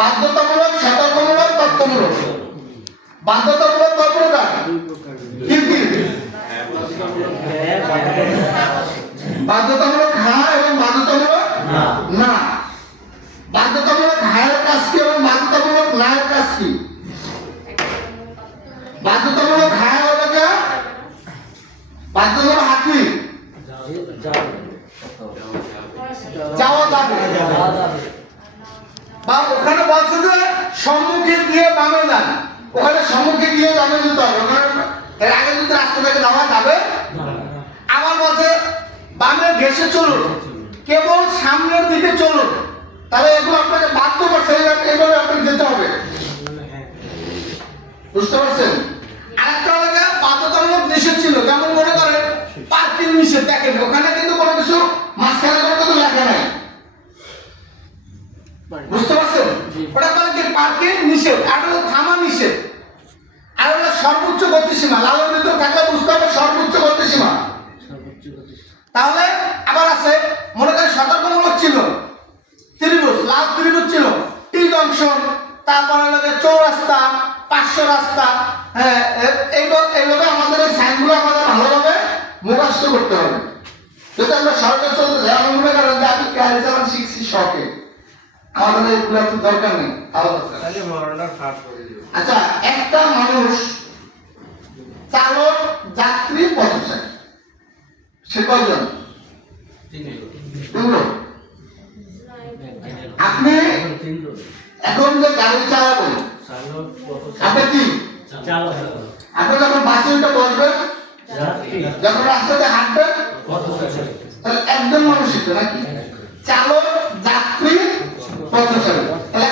বাধ্যতামূলক, সতর্কমূলক, তথ্যমূলক। বাধ্যতামূলক কয় প্রকার? কি কি? বাধ্যতামূলক হ্যাঁ এবং বাধ্যতামূলক না। বাধ্যতামূলক হ্যাঁ এর কাজ কি এবং বাধ্যতামূলক না এর কাজ কি? বাধ্যতামূলক হ্যাঁ হলো কি? বাধ্যতামূলক হাকি যাওয়া যাবে, বা ওখানে বলছে যে সম্মুখে গিয়ে বামে যান, ওখানে সম্মুখে গিয়ে বামে যেতে হবে, ওখানে এর আগে যদি রাস্তা থেকে যাওয়া যাবে। আবার বলছে বামে ঘেসে চলুন, কেবল সামনের দিকে চলুন, তাহলে এগুলো আপনাকে বাধ্য করছে, এইভাবে আপনাকে যেতে হবে। বুঝতে পারছেন? আরেকটা হলো বাধ্যতামূলক নিষেধ ছিল, যেমন মনে করেন পার্কিং নিষেধ। দেখেন ওখানে কিন্তু কোনো কিছু মাঝখানে কোনো কিছু লেখা নাই। বুঝতে পারছেন? ওটা বলে কি পার্কিং নিষেধ, আর হলো থামা নিষেধ, আর হলো সর্বোচ্চ গতিসীমা। লালের ভিতর থাকলে বুঝতে হবে সর্বোচ্চ গতিসীমা। তাহলে আবার আছে মনে করেন সতর্কমূলক ছিল, ত্রিভুজ, লাল ত্রিভুজ ছিল, টি জংশন, তারপরে লাগে চৌরাস্তা, 500 রাস্তা। হ্যাঁ, এইভাবে আমাদের এই সাইনগুলো আমাদের ভালোভাবে মুখস্থ করতে হবে। যদি আমরা সরকার চলতে যাই, আমি মনে করেন যে আমি গাড়ি চালানো শিখছি শখে, আমাদের এগুলো তো দরকার নেই। আচ্ছা, একটা মানুষ চালক, যাত্রী, পথচারী, সে কয়জন? তিনজন। আপনি এখন যে গাড়ি চালাবেন, আপনি কি? আপনি যখন বাসে উঠে বসবেন, যখন রাস্তাতে হাঁটবেন, তাহলে একজন মানুষ নাকি? চালক, যাত্রী, পথচারী।